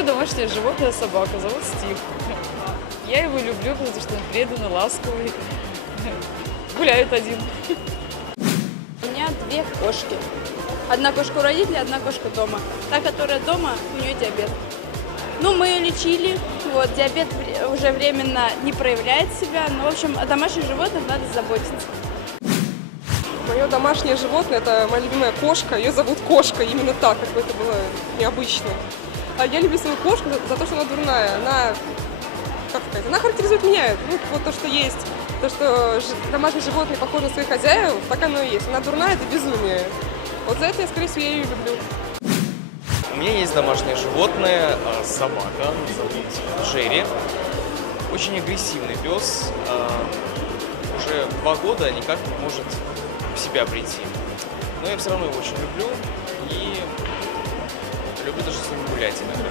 Мое домашнее животное собака, зовут Стив. Я его люблю, потому что он преданный, ласковый. Гуляет один. У меня две кошки. Одна кошка у родителей, одна кошка дома. Та, которая дома, у нее диабет. Ну, мы ее лечили. Вот, диабет уже временно не проявляет себя. Но, в общем, о домашних животных надо заботиться. Мое домашнее животное – это моя любимая кошка. Ее зовут Кошка, именно так, как бы это было необычно. А я люблю свою кошку за то, что она дурная. Она, как сказать, она характеризует меня. Ну, вот то, что есть. То, что домашние животные похожи на своих хозяев, так оно и есть. Она дурная – это безумие. Вот за это, скорее всего, я ее люблю. У меня есть домашнее животное, собака, зовут Джерри. Очень агрессивный пес. Уже 2 года никак не может в себя прийти. Но я все равно его очень люблю и люблю даже с ним гулять иногда.